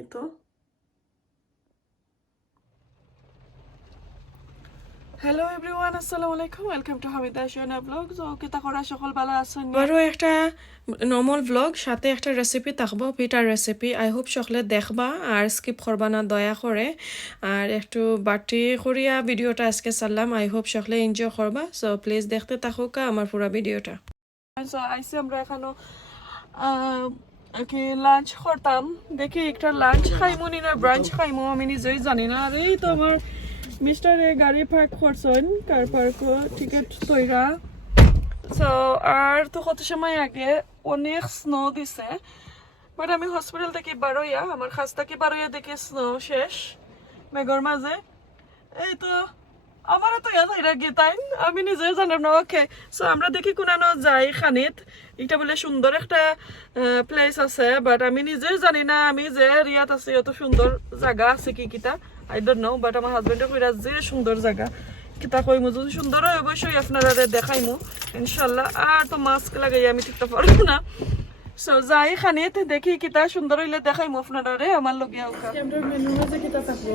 এই তো hello everyone, আসসালামু আলাইকুম, ওয়েলকাম টু হামিদা শানা ব্লগ। তো কিতা করা সকল ভালো আছেন? আবারও একটা নর্মাল ব্লগ সাথে একটা রেসিপি থাকবো, পিঠার রেসিপি। আই হোপ সকলে দেখবা আর স্কিপ করবা না দয়া করে। আর একটু বাটি করিয়া ভিডিওটা আজকে চাললাম, আই হোপ সকলে এনজয় করবা। সো প্লিজ দেখতে থাকুক আমার পুরো ভিডিওটা। সো আইসি আমরা এখানো কি লাঞ্চ করতাম, দেখি একটা লাঞ্চ খাইমো নি না ব্রাঞ্চ খাইমো আমি নিজেই জানি না। আর এই তো আমার মিস্টারে গাড়ি পার্ক করছেন, কার পার্ক টিকিট তৈরা। সো আর তো কত সময় আগে অনেক স্নো দিছে, বাট আমি হসপিটাল থেকে বারোইয়া, আমার খাস থেকে বারোইয়া দেখে স্নো শেষ মেঘর মাঝে। এই তো আমারও তো ইয়াদ হইরা গীতাইন, আমি নিজে জানাম না। ওকে, সো আমরা দেখি কোনানো যাই খানিত, এটা বলে সুন্দর একটা প্লেস আছে, বাট আমি নিজে জানি না আমি যে এরিয়াত আছি অত সুন্দর জায়গা আছে কি কিতা, আই ডোন্ট নো। বাট আমার হাজবেন্ডে কইরা যে সুন্দর জায়গা কিতা কইমু, যদি সুন্দর হয় অবশ্যই আপনারা দেখাইমু ইনশাল্লাহ। আর তো মাস্ক লাগাই আমি ঠিকটা পারবো না। সো যাই খানিত দেখি কিতা সুন্দর হইলে দেখাইমু আপনারা আমার লগে আউকা। আমরা মেনুর মাঝে কিতা থাকবো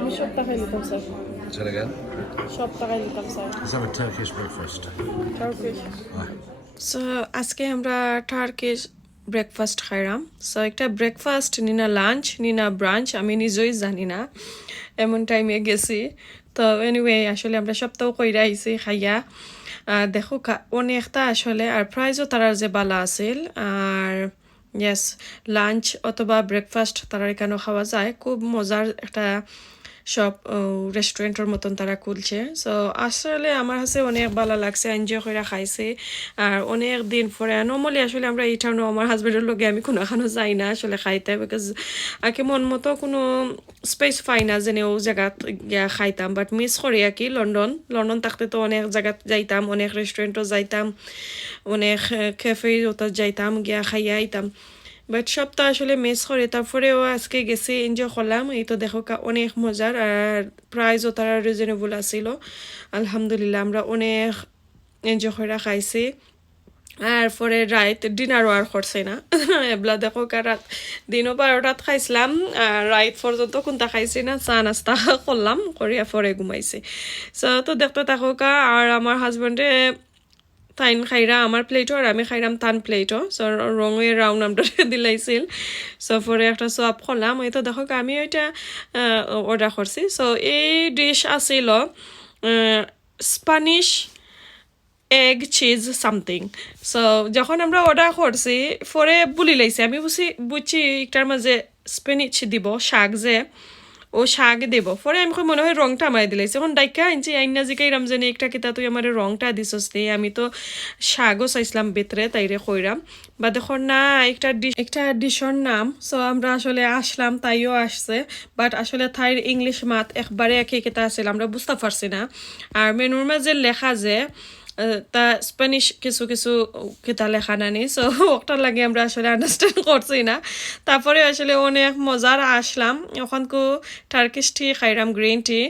আমি সব টাকাই নিতাম স্যার। Say it again. সব টাকাই নিতাম sir. Let's have a Turkish breakfast. Turkish. So আজকে আমরা টার্কিশ ব্রেকফাস্ট খাইলাম। সো একটা ব্রেকফাস্ট নিনা লাঞ্চ নিনা ব্রাঞ্চ আমি নিজেই জানি না, এমন টাইমে গেছি। তো এনিওয়ে আসলে আমরা সপ্তাহ কইরা আইছি খাইয়া। দেখো অনেকটা আসলে, আর প্রাইজও তারা যে বালা আছিল। আর ইয়েস, লাঞ্চ অথবা ব্রেকফাস্ট তারা এখানেও খাওয়া যায়, খুব মজার একটা সব রেস্টুরেন্টের মতন তারা খুলছে। সো আসলে আমার কাছে অনেক ভালো লাগছে, এনজয় করে খাইছে। আর অনেক দিন পরে নর্মালি আসলে আমরা এই টাউনে আমার হাজব্যান্ডের লগে আমি কোনো এখানে যাই না আসলে খাইতে, বিকজ আগে মন মতো কোনো স্পেস পাই না যেন ও জায়গাত গিয়া খাইতাম। বাট মিস করি আর কি লন্ডন থাকতে তো অনেক জায়গাত যাইতাম, অনেক রেস্টুরেন্টও যাইতাম, অনেক ক্যাফে ওটা যাইতাম, গিয়া খাইয়া আইতাম। বাট সবটা আসলে মিস করে। তারপরেও আজকে গেছি, এনজয় করলাম। এই তো দেখো অনেক মজার, আর প্রাইসও তারা রিজনেবল আছিল। আলহামদুলিল্লাহ আমরা অনেক এনজয় করে খাইছি। আর পরে রাত ডিনারও আর করছে না এবলা দেখো রাত দিনও 12টাত খাইছিলাম, আর রাত পর্যন্ত কোনটা খাইছি না, চা নাস্তা করলাম, করিয়া পরে ঘুমাইছি। সো তো দেখতে থাকো। আর আমার হাজব্যান্ডে তাইন খাইরা আমার প্লেটও, আর আমি খাইরাম তান প্লেটও। সো রঙে রাউন্ড আমরা দিলাইছিল। সো পরে একটা সোয়াপ করলাম। এই তো দেখো আমি ওইটা অর্ডার করছি। সো এই ডিশ আছিল Spanish egg cheese something. So যখন আমরা অর্ডার করছি পরে বুলি লাইছি, আমি বুঝছি একটার মাঝে স্প্যানিশ দিব, শাক যে ও শাক দেব। পরে আমি মনে হয় রংটা আমায় দিলাইছে, এখন ডাইকা আনছি আইনা জিকাইরাম জানি একটা কিতা তুই আমার রংটা দিছস নি, আমি তো শাকও চাইছিলাম ভেতরে, তাইরে কইরাম বা দেখো না একটা ডিশর নাম। সো আমরা আসলে আসলাম, তাইও আসছে, বাট আসলে থাইর ইংলিশ মাত একবারে একই কিতা আছিল, আমরা বুঝতে পারছি না। আর মেনুর মাঝে লেখা যে তা স্প্যানিশ কিছু কিছু কিতা লেখা নানি। সো ওটার লাগে আমরা আসলে আন্ডারস্ট্যান্ড করছি না। তারপরে আসলে অনেক মজার আসলাম, ওখান টার্কিশ টি খাইরাম, গ্রিন টি,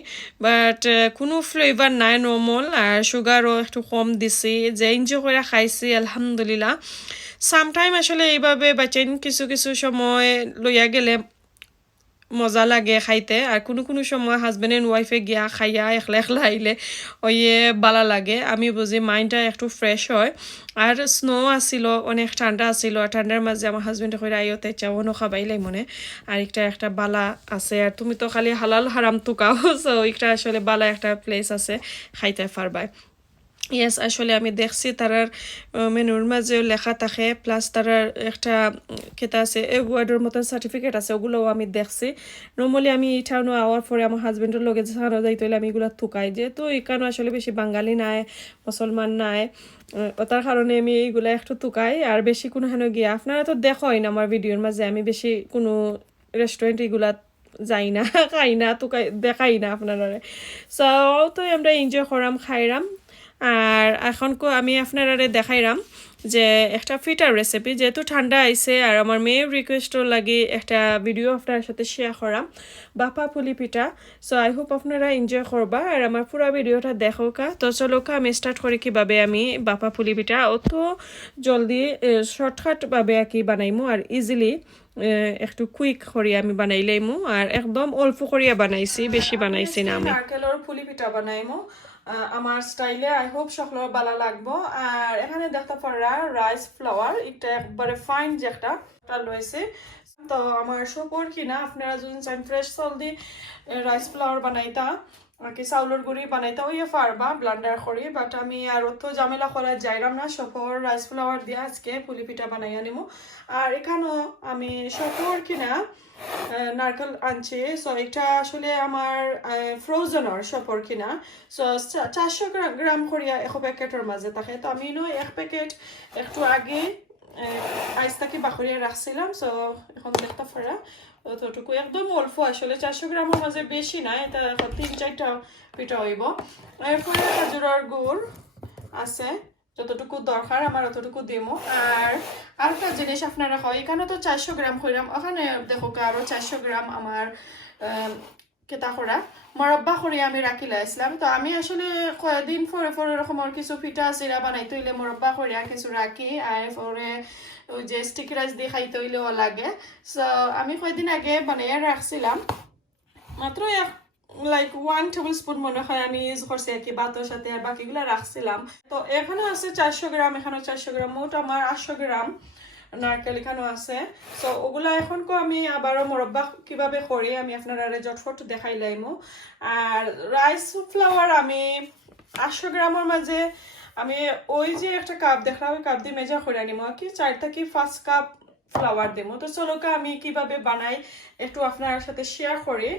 বাট কোনো ফ্লেভার নাই, নর্মাল, আর সুগারও একটু কম দিছি, যে এনজয় করে খাইছি আলহামদুলিল্লাহ। সামটাইম আসলে এইভাবে বাচ্চাইন কিছু কিছু সময় লইয়া গেলে মজা লাগে খাইতে, আর কোনো কোনো সময় হাজব্যান্ড এন্ড ওয়াইফে গিয়া খাইয়া একলা একলা আইলে ওইয়ে বালা লাগে, আমি বুঝি মাইন্ডটা একটু ফ্রেশ হয়। আর স্নো আসিল, অনেক ঠান্ডা আসিল, আর ঠান্ডার মাঝে আমার হাজব্যান্ডে কইরা আইতে চাওয়ানো খাবাইলাই মনে আর একটা বালা আছে। আর তুমি তো খালি হালাল হারাম তুকাও, সো একটা আসলে বালা একটা প্লেস আছে, খাইতে পারবাই। ইয়েস, আসলে আমি দেখছি তারার মেনুর মাঝেও লেখা থাকে, প্লাস তারার একটা কেতা আছে ওয়ার্ডের মতো সার্টিফিকেট আছে, ওগুলোও আমি দেখছি। নর্মালি আমি এটানো আওয়ার পরে আমার হাজব্যান্ডের লগে ছাড়া যাইতে হলে আমি এগুলো থুকাই, যেহেতু এখানে আসলে বেশি বাঙালি নাই, মুসলমান নাই, তার কারণে আমি এইগুলা একটু থুকাই। আর বেশি কোনো হেন গিয়া আপনারা তো দেখোই না আমার ভিডিওর মাঝে আমি বেশি কোনো রেস্টুরেন্ট এগুলা যাই না, খাই না, তুকাই দেখাই না আপনারা। সো তো আমরা এনজয় করাম, খাইরাম। আর এখন আমি আপনারা দেখাইলাম যে একটা ফিটার রেসিপি, যেহেতু ঠান্ডা আইছে আর আমার মেয়ের রিকোয়েস্টও লাগে একটা ভিডিও আপনার সাথে শেয়ার করাম, বাপা পুলি পিঠা। সো আই হোপ আপনারা এনজয় করবা আর আমার পুরো ভিডিওটা দেখো। তো চলো আমি স্টার্ট করি কিভাবে আমি বাপা পুলি পিঠা অত জলদি শর্টকাটভাবে আর কি বানাইমো আর ইজিলি একটু কুইক করিয়া আমি বানাইলাইমু আর একদম অল্প করিয়া বানাইছি বেশি বানাইছি না আমি নারকেলের পুলি পিঠা বানাইমু আমার স্টাইলে আই হোপ সকলের ভালো লাগবো আর এখানে দেখতে পারা রাইস ফ্লাওয়ার এটা একবারে ফাইন যে একটা লইছে তো আমার সপর কিনা আপনারা যদি চান ফ্রেশ চাউল দি রাইস ফ্লাওয়ার বানাইতা কি চাউলের গুড়ি বানাইতা ওই পারবা ব্লান্ডার করি বাট আমি আর অত ঝামেলা করা যাইলাম না সপর রাইস ফ্লাওয়ার দিয়ে আজকে পুলি পিঠা বানাই আনিমু আর এখানেও আমি সপর কিনা নারকেল আনছি সো এটা আসলে আমার ফ্রোজেনর সপর কিনা সো 400 গ্রাম করিয়া 1 প্যাকেটের মাঝে থাকে তো আমি নয় 1 প্যাকেট একটু আগে আইসটাকে বাকরিয়া রাখছিলাম সো এখন দেখতে পারা অতটুকু একদম অল্প আসলে 400 গ্রামের মাঝে বেশি না এটা এখন 3-4টা পিঠা হইব এরপরে খেজুরের গুড় আছে যতটুকু দরকার আমার অতটুকু দিমো আর আরেকটা জিনিস আপনারা হয় এখানে তো 400 গ্রাম কইরাম ওখানে দেখো আরো 400 গ্রাম আমার কেতা করা মরব্বা করে আমি রাখি লাইছিলাম তো আমি আসলে কয়েকদিন পরে পরে এরকম আর কিছু পিঠা চিরা বানাই তৈলে মরব্বা করে কিছু রাখি আর পরে ওই যে স্টিকি রাইস দিয়ে খাই তৈলেও লাগে সো আমি কয়েকদিন আগে বানাইয়া রাখছিলাম মাত্র লাইক 1 টেবিল স্পুন মনে হয় আমি ইউজ করছি আর কি ভাতের সাথে আর বাকিগুলো রাখছিলাম তো এখানে আছে 400 গ্রাম এখানে 400 গ্রাম মোট আমার 800 গ্রাম নারকেল এখানেও আছে সো ওগুলা এখন আমি আবারও মরব্বা কিভাবে করি আমি আপনারা জটফট দেখাই লাইমু আর রাইস ফ্লাওয়ার আমি 800 গ্রামের মাঝে আমি ওই যে একটা কাপ দেখলাম ওই কাপ দিয়ে মেজা করে নিমো কি 4 থেকে 5 কাপ ফ্লাওয়ার দেবো তো চলো আমি কিভাবে বানাই একটু আপনার সাথে শেয়ার করি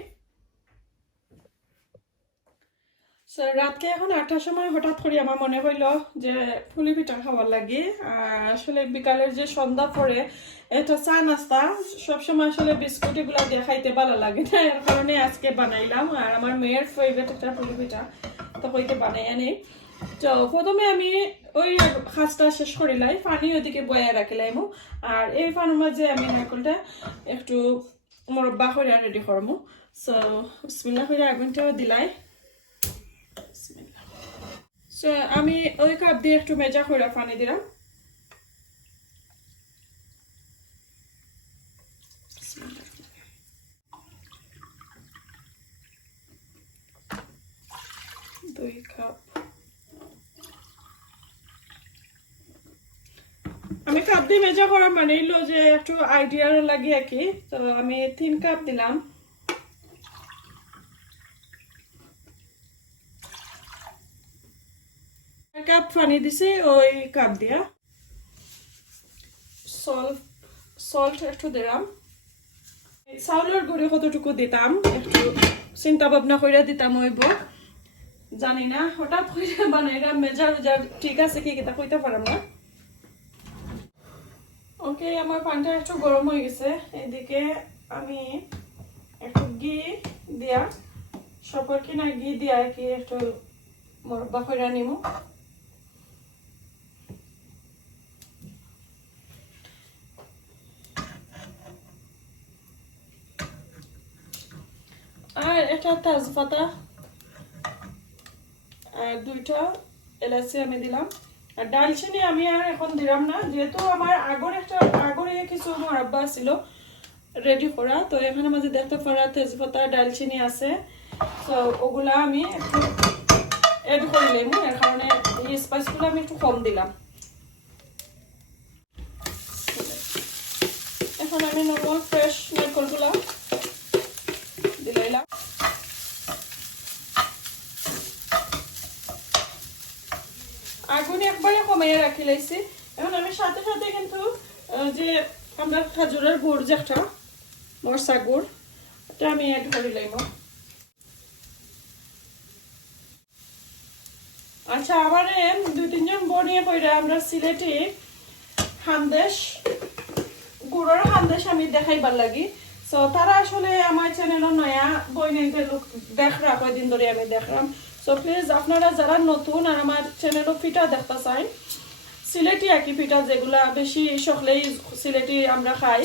রাতকে এখন 8টার সময় হঠাৎ করে আমার মনে হইলো যে পুলি পিঠা খাওয়ার লাগে আর আসলে বিকালের যে সন্ধ্যা পরে এটা চা নাস্তা সবসময় আসলে বিস্কুট এগুলো দিয়ে খাইতে ভালো লাগে না এর কারণে আজকে বানাইলাম আর আমার মেয়ের ফেভারিট একটা পুলি পিঠা তো কইতে বানাই আনি তো প্রথমে আমি ওই খাসটা শেষ করিলাই পানি ওদিকে বয়া রাখিলাইমু আর এই পানির মাঝে আমি নারকেলটা একটু মরব্বা করে রেডি করবো সো বিসমিল্লাহ করে আগুনটাও দিলাই সো আমি ওই কাপ দিয়ে একটু মেজা করে পানি দিলাম দুই কাপ আমি কাপ দিয়ে মেজা করা মানে হলো যে একটু আইডিয়ার লাগে আর কি তো আমি 3 কাপ দিলাম কাপ পানি দিছি ওই কাপ দিয়া সল্ট একটু দিলাম চাউলের গুঁড়ি কতটুকু দিতাম একটু চিন্তা ভাবনা করে দিতাম হইব জানি না হঠাৎ করে বানাইলাম মেজার ঠিক আছে কি কিতা কইতে পারলাম না ওকে আমার পানটা একটু গরম হয়ে গেছে এদিকে আমি একটু ঘি দিয়া সপর কিনা ঘি দিয়া কি একটু মরব্বা করে নিব আর একটা তেজপাতা আর 2টা এলাচি আমি দিলাম আর ডালচিনি আমি আর এখন দিলাম না যেহেতু আমার আগরে কিছু মরব্বা ছিল রেডি করা তো এখানে মাঝে দেখতে পারা তেজপাতা ডালচিনি আছে তো ওগুলা আমি একটু এড করে নিলাম এর কারণে এই স্পাইসগুলো আমি একটু কম দিলাম এখন আমি নরমাল ফ্রেশ নারকেলগুলো দিলাইলাম আগুন একবারে কমাইয়া রাখি লাইছি এখন আমি সাথে সাথে কিন্তু যে আমরা খেজুরের গুড় যেটা মরসা গুড় এটা আমি অ্যাড করে লাইব আচ্ছা আবার 2-3 জন বনিয়ে কইরা আমরা সিলেটি খানদেশ গুড়ের খানদেশ আমি দেখাইবার লাগি সো তারা আসলে আমার চ্যানেলও নয়া বইনের লোক দেখরা কয়দিন ধরে আমি দেখলাম সো প্লিজ আপনারা যারা নতুন আর আমার চ্যানেলও পিঠা দেখতে চাই সিলেটি একই পিঠা যেগুলা বেশি সকলেই সিলেটি আমরা খাই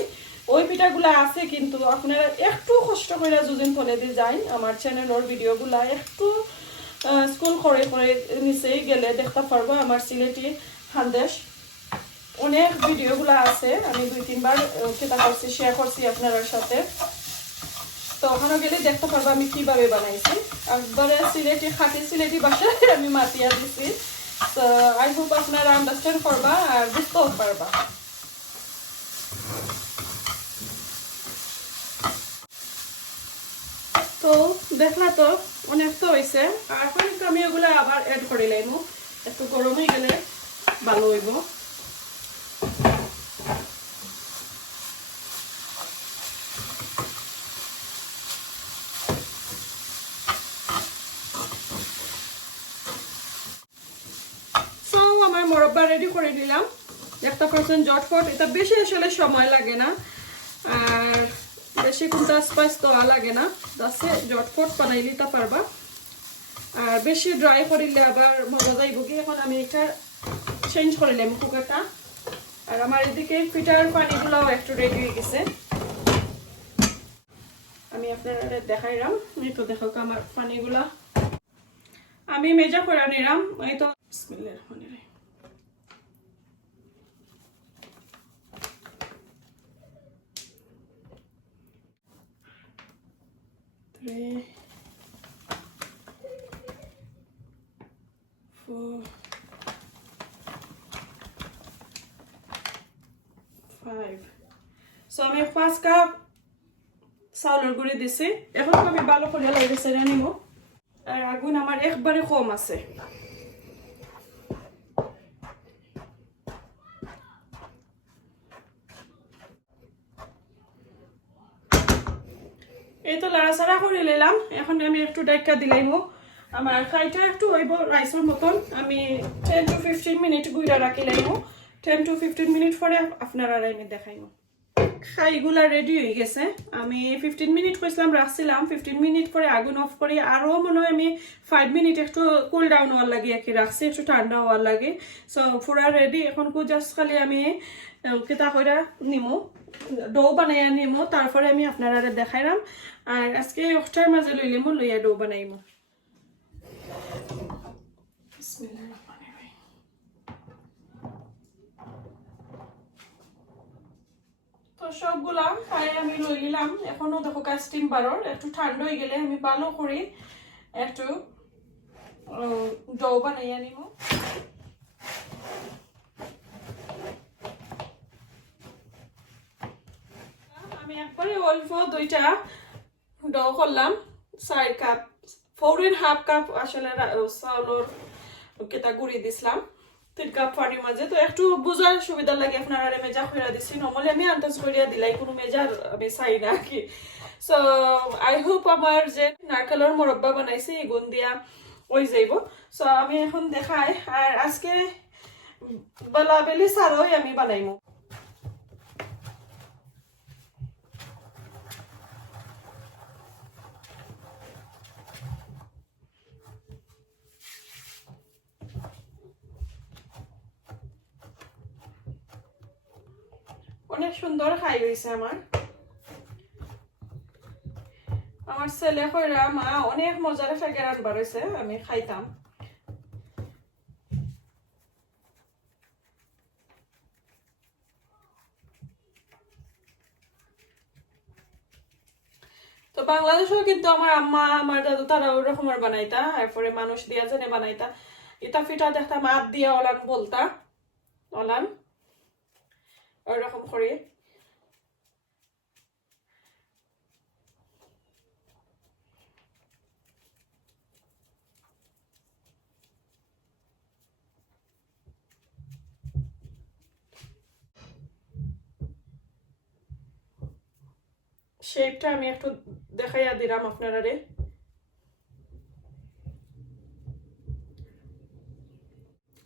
ওই পিঠাগুলা আছে কিন্তু আপনারা একটু কষ্ট করে যদিন ফলে দিয়ে যাই আমার চ্যানেলের ভিডিওগুলা একটু স্কুল করে করে নিচেই গেলে দেখতে পারবো আমার সিলেটি খানদেশ অনেক ভিডিওগুলো আছে, আমি 2-3 বার কেটা করছি, শেয়ার করছি আপনার সাথে। তো ওখানে গেলে দেখতে পারবো আমি কিভাবে বানাইছি। একবারে সিলেটি, খাঁটি সিলেটি ভাষায় আমি মাতিয়া দিছি। তো আই হোপ আপনারা আন্ডারস্ট্যান্ড করবা আর বুঝতেও পারবা। তো দেখলা তো অনেক তো হয়েছে। আর এখন একটু আমি এগুলো আবার অ্যাড করে লাইমু, একটু গরম হয়ে গেলে ভালো হইব। আমার মোরব্বা রেডি করে নিলাম, 1% জটফট। এটা বেশি আসলে সময় লাগে না, আর বেশি কোনটা স্পাইস দেওয়া লাগে না, জাস্ট জটফট বানাই নিতে পারবা। আর বেশি ড্রাই করিলে আবার মজা যাইব কি। এখন আমি এটা চেঞ্জ করে নিলাম কুকারটা। আর আমার এদিকে পিঠার পানিগুলাও একটু রেডি হয়ে গেছে, আমি আপনারা দেখাইলাম। এই তো দেখো আমার পানিগুলা আমি মেজা করে নিলাম। এই তো বিসমিল্লাহির রহমানির রহিম। 3, 4, 5। সো আমি 5 কাপ চাউলের গুঁড়ি দিছি। এখন আমি ভালো করে লাইতে নিব। আর আগুন আমার একবারে কম আছে। এই তো লাড়াচাড়া করে নিলাম। এখন আমি একটু ডাইকা দিলাইমু। আমার খাইটা একটু হইব রাইসের মতন। আমি 10 to 15 মিনিট গুইরা রাখি লাইমু। 10 to 15 মিনিট পরে আপনারা আমি দেখাইমু। খাইগুলা রেডি হয়ে গেছে। আমি 15 মিনিট কইছিলাম রাখছিলাম। 15 মিনিট পরে আগুন অফ করি। আরও মনে হয় আমি 5 মিনিট একটু কুল ডাউন হওয়ার লাগে আর কি রাখছি, একটু ঠান্ডা হওয়ার লাগে। সো পুরা রেডি। এখন জাস্ট খালি আমি কেতা কইরা নিমু, ডো বানাইয়া নিমু, তারপরে আমি আপনারা দেখাইলাম। আর আজকে অষ্টার মাঝে লইলিমু, লইয়া ডো বানাইমু। বিসমিল্লাহির রহমানির রহিম। তো সবগুলা খাই আমি লই নিলাম। এখনো দেখো স্টিম বারর, একটু ঠান্ডা হয়ে গেলে আমি ভালো করে একটু ডো বানাইয়া নিব। আমি একবারে অল্প 2টা ডো করলাম। 4 কাপ, 4.5 কাপ আসলে চাউলের কেটা গুঁড়ি দিছিলাম। 3 কাপ পানির মাঝে। তো একটু বুঝার সুবিধা লাগে আপনারা মেজা কইরা দিছি। নরমালি আমি আন্দাজ কইরা দিলাই, কোনো মেজার আমি চাই না কি। সো আই হোপ আমার যে নারকেলের মোরব্বা বানাইছি এগুন দিয়া ওই যাইব। সো আমি এখন দেখাই। আর আজকে বেলা বেলি সারই আমি বানাইমু। অনেক সুন্দর খাই হয়েছে আমার। আমার ছেলে কইরা মা অনেক মজার একটা গেরান বার হয়েছে, আমি খাইতাম। তো বাংলাদেশেও কিন্তু আমার আম্মা আমার দাদু তারা ওরকম আর বানাইতা, এরপরে মানুষ দিয়া জানে বানাইতা। ইটা ফিটা দেখতাম হাত দিয়া অলান বলতা, অলান ওইরকম করে। শেপটা আমি একটু দেখাইয়া দিলাম আপনারা রে।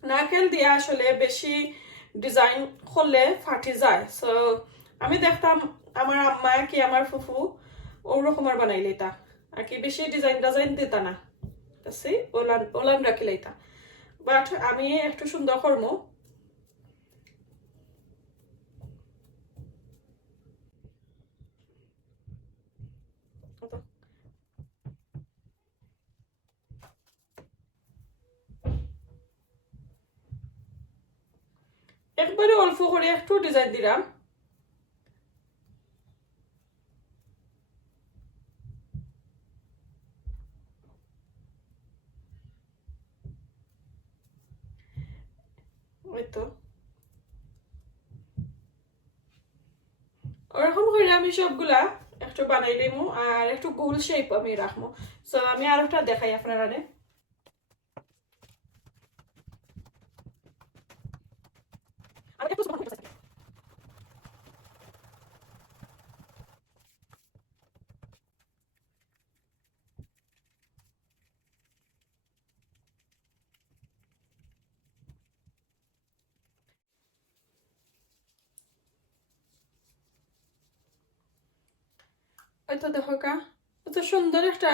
নারকেল দিয়ে আসলে বেশি ডিজাইন করলে ফাটি যায়। সো আমি দেখতাম আমার আম্মা কি আমার ফুফু ওরকম আর বানাই লইতা আর কি, বেশি ডিজাইন দিতা না, ওলান ওলান রাখি লইতা। বাট আমি একটু সুন্দর করবো। একবারে অল্প করে একটু ডিজাইন দিলাম ওই তো ওরকম করে আমি সবগুলা একটু বানাই দেবো আর একটু গোল শেপ আমি রাখবো সো আমি আর একটা দেখাই আপনারা ওই তো দেখো কা এত সুন্দর একটা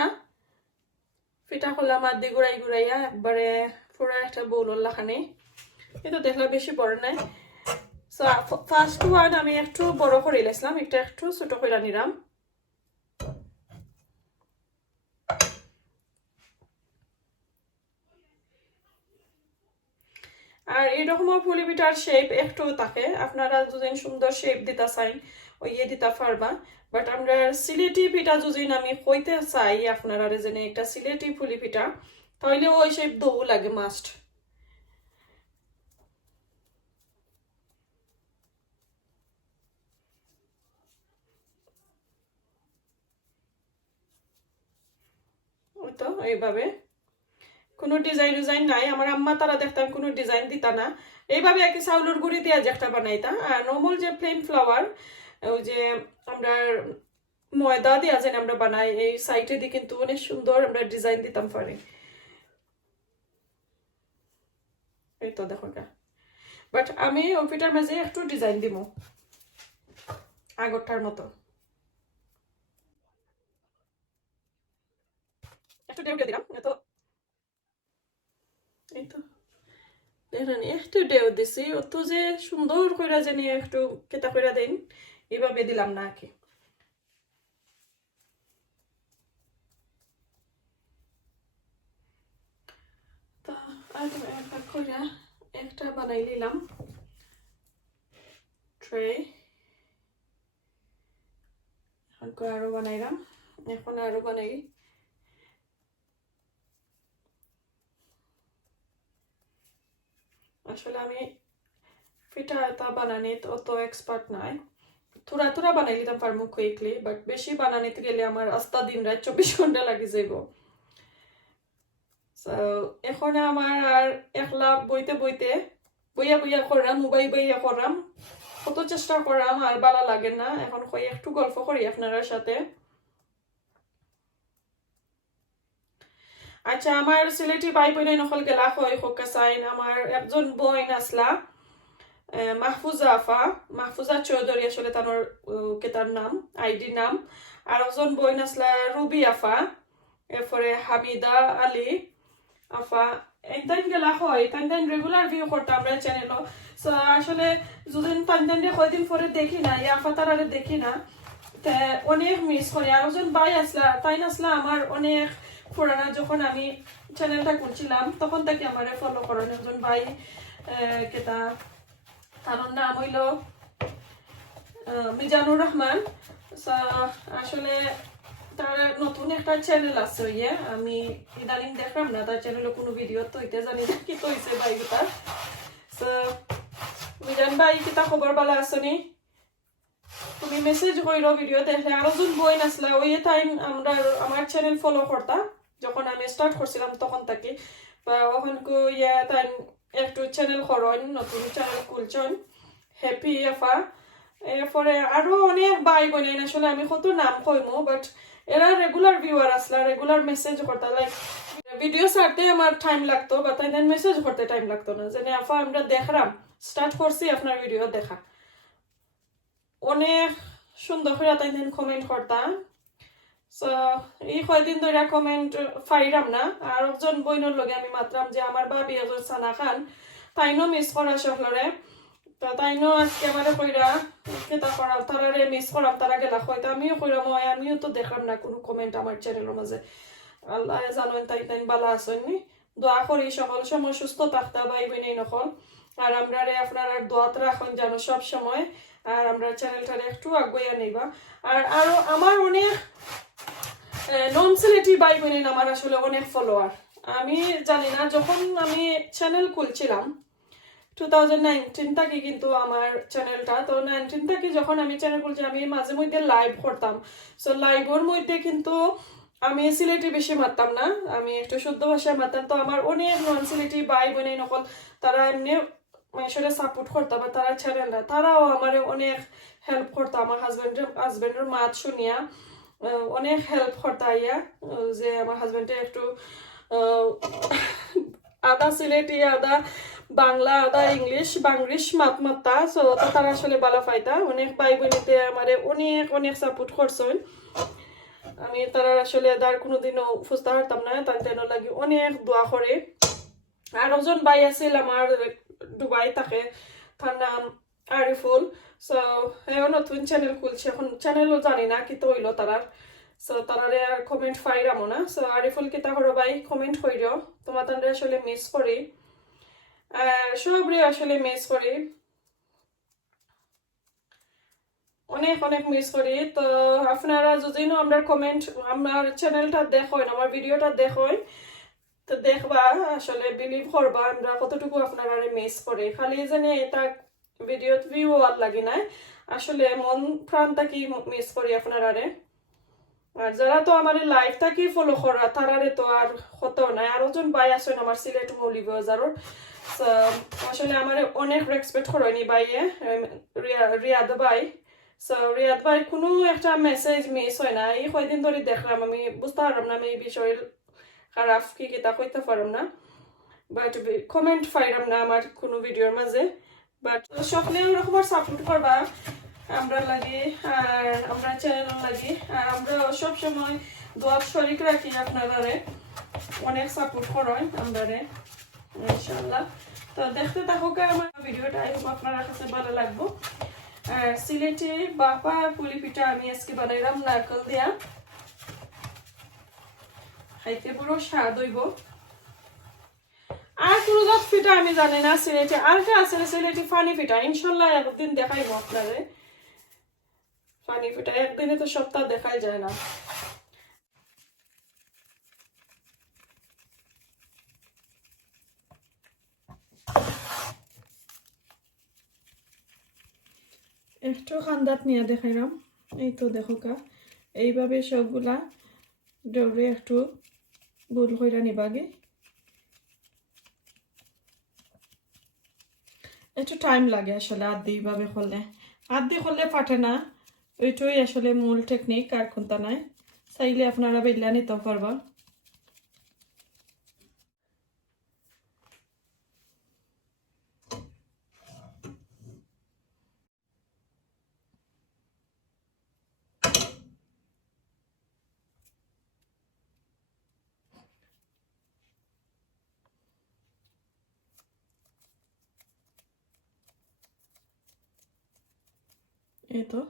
পিঠা করলাম আর দিয়ে ঘুরাই ঘুরাইয়া একবারে পুরো একটা বৌল লাখানি এটা দেখলে বেশি বড় নাই সো ফার্স্ট ওয়ান আমি একটু বড় করে লেছিলাম এটা একটু ছোট করে নিলাম আর এরকম পুলি পিঠার শেপ একটু থাকে আপনারা যদি সুন্দর শেপ দিতে চাই ওই দিতে পারবা বাট আমরা সিলেটি পিঠা যদি আমি কইতে চাই আপনারা জেনে একটা সিলেটি পুলি পিঠা তাহলে ওই শেপ দৌ লাগে মাস্ট ওই তো এইভাবে কোনো ডিজাইন নাই আমার আম্মা তারা দেখতাম কোনো ডিজাইন দিতা না এইভাবে আর কি চাউলের গুঁড়ি দিয়ে একটা বানাইতা আর নর্মাল যে প্লেন ফ্লাওয়ার ওই যে আমরা ময়দা দিয়ে যেন আমরা বানাই এই সাইডে দিয়ে কিন্তু অনেক সুন্দর আমরা ডিজাইন দিতাম পারি এই তো দেখো বাট আমি ওই পিঠার মাঝে একটু ডিজাইন দিব আগরটার মতো একটু ডেউ দিলাম তো এই তো দেখেন একটু ডেউ দিছি অত যে সুন্দর করে জানি একটু কেতা করে দেন এভাবে দিলাম না কি তা আর একবার করে একটা বানাই নিলাম ট্রে এখন আরো বানাইলাম এখন আরো বানাই আসলে আমি পিঠা এটা বানানি অত এক্সপার্ট নাই থোড়া থোড়া বানাই নিতাম পারমু কুইকলি বাট বেশি বানানিতে গেলে আমার আস্তা দিন রাত 24 ঘন্টা লাগি যাইব এখন আমার আর একলা বইতে বইয়া বইয়া করলাম মোবাইল বইয়া করলাম কত চেষ্টা করলাম আর ভালো লাগে না এখন কই একটু গল্প করি আপনার সাথে আচ্ছা আমার সিলেটি ভাই বোন নকল গেলা হয় হোকা সাইন আমার একজন বোন আসলা মাহফুজা চৌধুরী আসলে তার কেতার নাম আইডি নাম আর একজন বোন আসলা রুবি আফা এরপরে হামিদা আলী আফা একদিন গেলা হয় তাই রেগুলার ভিউ করতাম আমরা চ্যানেলও আসলে যদি তাই কয়দিন পরে দেখি না এই আফা তার দেখি না অনেক মিস করি আর একজন ভাই আসলা তাই আসলা আমার অনেক পুরানা যখন আমি চ্যানেলটা করছিলাম তখন থেকে আমার ফলো করেন একজন ভাই কেতা তার নাম হইল মিজানুর রহমান আসলে তার নতুন একটা চ্যানেল আছে ইয়ে আমি ইদানিং দেখলাম না তার চ্যানেলে কোনো ভিডিও তো এটা জানি না কি কইছে ভাই তার মিজান ভাই কিতা খবর ভালো আসনি তুমি মেসেজ কইরো ভিডিও দেখলে আরো জন বই নাসলা ওই টাইম আমরা আমার চ্যানেল ফলো করতা যখন আমি স্টার্ট করছিলাম তখন থেকে বা ওখান ইয়া তাই একটু চ্যানেল করন নতুন চ্যানেল খুলছেন হ্যাপি এফা এরপরে আরো অনেক ভাই বোনেন আসলে আমি কত নাম কইমু বাট এরা রেগুলার ভিউয়ার আসলা রেগুলার মেসেজ করতা লাইক ভিডিও ছাড়তে আমার টাইম লাগতো বা তাই মেসেজ করতে টাইম লাগতো না যেন আফা আমরা দেখলাম স্টার্ট করছি আপনার ভিডিও দেখা অনেক সুন্দর করে তাই কমেন্ট করতাম এই কয়দিন ধরে কমেন্ট ফাইরাম না আর একজন বইনের লগে আমি মাত্রাম যে আমার ভাবি একজন সানা খান তাইনো মিস করা সকলরে তাইনো আজকে আমার কইরা কেতা করা তারারে মিস করাম তারা গেলা হয়তো আমিও কইরাম আমিও তো দেখলাম না কোনো কমেন্ট আমার চ্যানেলের মাঝে আল্লাহ জানেন তাই বালা আসেননি দোয়া করি সকল সময় সুস্থ থাকতা ভাই বোনেই নকল আর আমরা আপনারা দোয়াত রাখুন যেন সব সময়, আর আমরা চ্যানেলটারে একটু আগুয়া নিবা। আর আরো আমার অনেক নন সিলেটি ভাই বোনেন আমার আসলে অনেক ফলোয়ার। আমি জানি না, যখন আমি চ্যানেল খুলছিলাম 2019 থেকে কিন্তু আমার চ্যানেলটা, তো 19 থেকে যখন আমি চ্যানেল খুলছি আমি মাঝে মধ্যে লাইভ করতাম। সো লাইভের মধ্যে কিন্তু আমি সিলেটি বেশি মারতাম না, আমি একটু শুদ্ধ ভাষায় মারতাম। তো আমার অনেক নন সিলেটি ভাই বোনে নকল তারা এমনি আসলে সাপোর্ট করতো, বা তারা চ্যানেলটা তারাও আমার অনেক হেল্প করতো। আমার হাজবেন্ডের মাত শুনিয়া অনেক হেল্প করতা ইয়া, যে আমার হাজবেন্ডে একটু আদা সিলেটি, আদা বাংলা, আদা ইংলিশ বাংলিশ মাতমাতা। সো তারা আসলে ভালো পাইতা। অনেক ভাই বোনিতে আমার অনেক অনেক সাপোর্ট করছেন। আমি তারা আসলে তার কোনোদিনও ফুসতে পারতাম না, তার লাগি অনেক দোয়া করে। আর একজন ভাই আছিল আমার দুবাই থাকে, তার নাম আরিফুল। সো নতুন চ্যানেল খুলছে, এখন চ্যানেলও জানি না কি তো হইলো তারার। সো তারারে আর কমেন্ট পাইরামো না। সো আরিফুল কি তা করো ভাই, কমেন্ট কইরো, তোমার তান্ডে আসলে মিস করি, সবরে আসলে মিস করি, অনেক অনেক মিস করি। তো আপনারা যদি আমরা কমেন্ট আমার চ্যানেলটা দেখেন, আমার ভিডিওটা দেখেন, তো দেখবা আসলে বিলিভ করবা আমরা কতটুকু আপনারা মিস করি। খালি জানি এটা ভিডিওত ভিউ আর লাগি নাই, আসলে মন প্রাণ থাকি মিস করি আপনারা। আর যারা তো আমার লাইফটা কি ফলো করা তারারে তো আর কত নাই। আরো জন ভাই আছেন আমার সিলেট মৌলভীবাজারের, আসলে আমার অনেক রেসপেক্ট করেনি ভাইয়ে, রিয়াদ ভাই। সো রিয়াদ ভাই কোনো একটা মেসেজ মিস হয় না। এই কয়দিন ধরে দেখলাম, আমি বুঝতে পারলাম না, আমি এই বিষয়ে খারাপ কি তা কইতে পারলাম না, বাট কমেন্ট পাইলাম না আমার কোনো ভিডিওর মাঝে। বাট সকলে ওরকম সাপোর্ট করবা আমরা লাগি, আর আমরা চ্যানেল লাগি, আর আমরা সব সময় দোয়া শরীক রাখি আপনারা অনেক সাপোর্ট করেন আমরা ইনশাআল্লাহ। তো দেখতে থাকুক আমার ভিডিওটা, আই হোপ আপনার কাছে ভালো লাগবো। আর সিলেটি বাপা পুলি পিঠা আমি আজকে বানাইলাম নারকেল দিয়া, খাইতে পুরো স্বাদ হইব। আর কোনো জাত পিঠা আমি জানি না সিলেটি, আর কে আছে সিলেটি ফানি পিঠা, ইনশাল্লাহ একদিন দেখাইবো আপনারে। ফানি পিঠা একদিনে তো সপ্তাহ দেখাই যায় না। একটু খান্দাত নিয়ে দেখাইলাম, এই তো দেখো কা এইভাবে সবগুলা ডরে একটু গোল কইরা নিবাগে। একটু টাইম লাগে আসলে আদি ভাবে করলে, আদি করলে ফাটে না, ওইটাই আসলে মূল টেকনিক, আর কোনটা নাই। চাইলে আপনারা বেলা নিতে পারবা। এই তো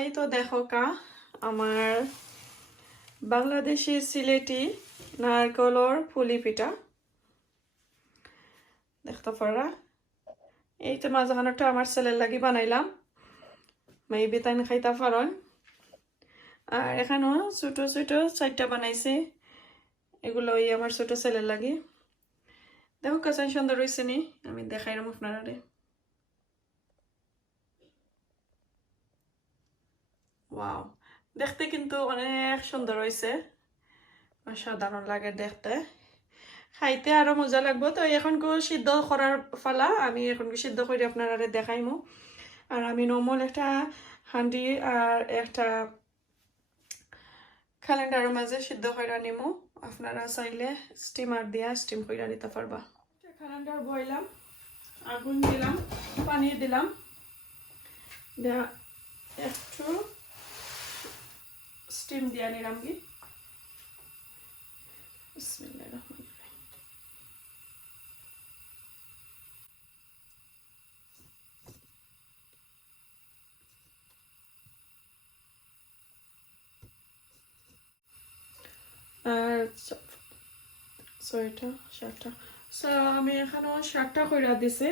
এই তো দেখো কা আমার বাংলাদেশি সিলেটি নারকেলর পুলি পিঠা দেখতে পারা। এই তো মাঝখানটা আমার ছেলের লাগি বানাইলাম, মেবি তাই খাইতে পারেন। আর এখানেও ছোট ছোট 4টা বানাইছে, এগুলো ওই আমার ছোট ছেলের লাগি। দেখো কাছে সুন্দর হয়েছে নি, আমি দেখাইলাম আপনারা। ওয়াও, দেখতে কিন্তু অনেক সুন্দর হয়েছে, অসাধারণ লাগে দেখতে, খাইতে আরো মজা লাগবো। তো এখন সিদ্ধ করার ফালা, আমি এখন সিদ্ধ করে আপনারা দেখাইমু। আর আমি নর্মাল একটা হান্ডি আর একটা ক্যালেন্ডারের মাঝে সিদ্ধ করে নিমু, আপনারা চাইলে স্টিমার দিয়া স্টিম করে নিতে পারবা। ক্যালেন্ডার বইলাম, আগুন দিলাম, পানি দিলাম, একটু স্টিম দিয়া নিলাম কি। বিসমিল্লাহির রহমানির রহিম। আর সো এটা শাকটা সো আমি এখানেও শাকটা কইরা দিছি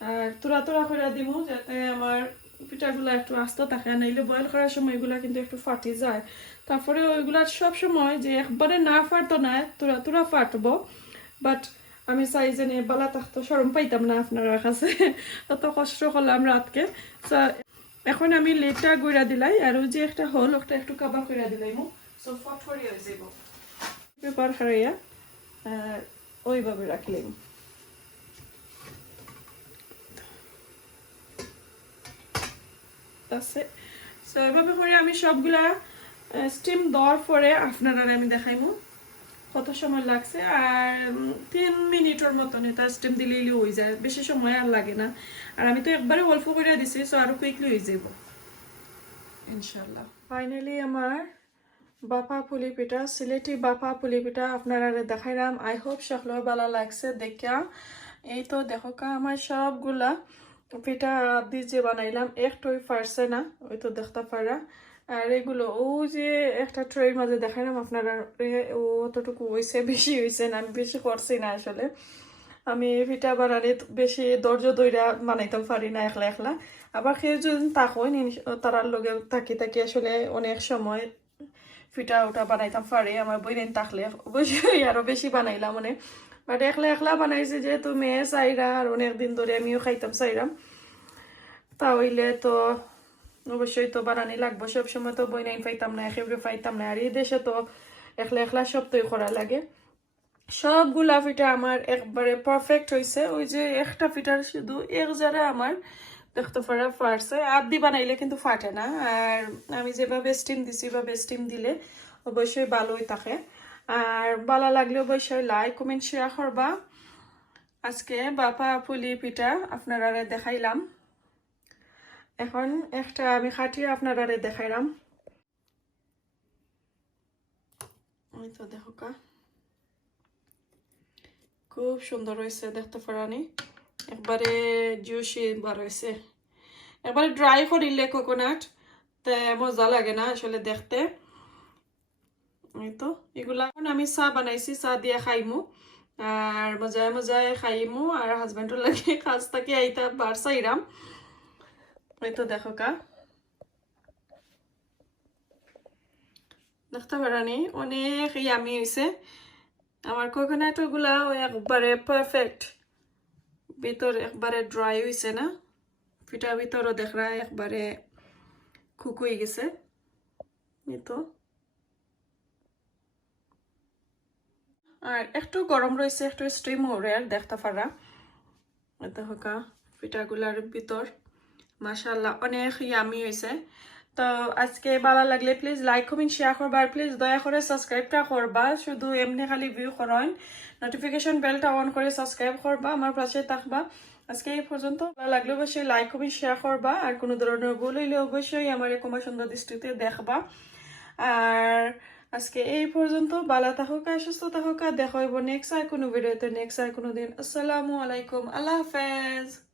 আর তুরা তুরা কইরা দিব যাতে আমার পিঠাগুলো একটু আস্ত থাকে নাইলে বয়েল করার সময় এগুলা কিন্তু একটু ফাটি যায় তারপরে ওইগুলা সব সময় যে একবারে না ফাটতো না তুরা তুরা ফাটবো বাট আমি চাই যে বালা থাকতো সরম পাইতাম না আপনার কাছে অত কষ্ট করলাম রাতকে সো এখন আমি লেটটা গুঁড়া দিলাই আর ওই যে একটা হল ওটা একটু কাবার করে দিলাই সো ফটফরি হয়ে যাব পেপার হারাইয়া আর ওইভাবে রাখলাম আছে সো এভাবে করে আমি সবগুলা স্টিম দেওয়ার পরে আপনারা আমি দেখাইমু কত সময় লাগছে আর 3 মিনিটের মতন এটা স্টিম দিলেই হয়ে যায় বেশি সময় আর লাগে না আর আমি তো একবারে অল্প করে দিছি সো আরো কুইকলি হয়ে যাব ইনশাআল্লাহ ফাইনালি আমার বাপা পুলি পিঠা সিলেটি বাপা পুলি পিঠা আপনারা দেখাইলাম আই হোপ সকল ভালো লাগছে দেখা এই তো দেখো কা আমার সবগুলা পিঠা দিয়ে যে বানাইলাম একটুই ফারছে না ওই তো দেখতে পারা আর এগুলো ও যে একটা ট্রের মাঝে দেখাইলাম আপনারা ও অতটুকু হয়েছে বেশি হয়েছে না আমি বেশি করছি না আসলে আমি পিঠা বানালে বেশি ধৈর্য ধৈর্য বানাইতাম পারি না একলা একলা আবার কেউ যদি তাকই তারার লগে থাকি থাকি আসলে অনেক সময় পিঠা ওটা বানাইতাম পারি আমার বইনেন থাকলে অবশ্যই আরো বেশি বানাইলাম মানে বাট একলা একলা বানাইছি যেহেতু মেয়ে চাইরা আর অনেকদিন ধরে আমিও খাইতাম চাইরাম তাহলে তো অবশ্যই তো বানানি লাগবো সবসময় তো বই নাইন পাইতাম না একেবারে পাইতাম না আর এই দেশে তো একলা একলা সব তৈ করা লাগে সবগুলা পিঠা আমার একবারে পারফেক্ট হয়েছে ওই যে একটা পিঠার শুধু এক জায়গায় আমার দেখতে পারা ফাটছে আদি বানাইলে কিন্তু ফাটে না আর আমি যেভাবে স্টিম দিছি ভাবে স্টিম দিলে অবশ্যই ভালোই থাকে আর ভালো লাগলে অবশ্যই লাইক কমেন্ট শেয়ার করবা আজকে বাপা পুলি পিঠা আপনারা দেখাইলাম এখন একটা আমি খাটিয়ে আপনারা দেখাইলাম ওই তো দেখো কা খুব সুন্দর হয়েছে দেখতে পারানি একবারে জুসি বার হয়েছে একবারে ড্রাই করিলে কোকোনাট তে মজা লাগে না আসলে দেখতে এই তো এগুলা এখন আমি চা বানাইছি চা দিয়ে খাইমু আর মজায় মজায় খাইমু আর হাজবেন্ডর লাগে কাজ থাকি আইতা বার চাইরাম এই তো দেখো কা দেখতে পারানি অনেক ইয়ামি হয়েছে আমার কোকোনাট গুলা একবারে পারফেক্ট ভিতর একবারে ড্রাই হয়েছে না পিঠা ভিতরও দেখরা একবারে খুকুই গেছে এই তো আর একটু গরম রয়েছে একটু স্টিম ওরে আর দেখতে পারা দেখো কা পিঠাগুলার ভিতর মাশাআল্লাহ অনেক ইয়ামি হয়েছে তো আজকে ভালো লাগলে প্লিজ লাইক কমেন্ট শেয়ার করবা আর প্লিজ দয়া করে সাবস্ক্রাইবটা করবা শুধু এমনি খালি ভিউ করেন নোটিফিকেশন বেলটা অন করে সাবস্ক্রাইব করবা আমার পাশে থাকবা আজকে এই পর্যন্ত ভালো লাগলে অবশ্যই লাইক কমেন্ট শেয়ার করবা আর কোনো ধরনের ভুল হইলে অবশ্যই আমার ক্ষমা সুন্দর দৃষ্টিতে দেখবা আর আজকে এই পর্যন্ত ভালো থাকুক আর সুস্থ থাকুক আর দেখা হইব নেক্সট আর কোনো ভিডিওতে নেক্সট আর কোনো দিন আসসালামু আলাইকুম আল্লাহ হাফেজ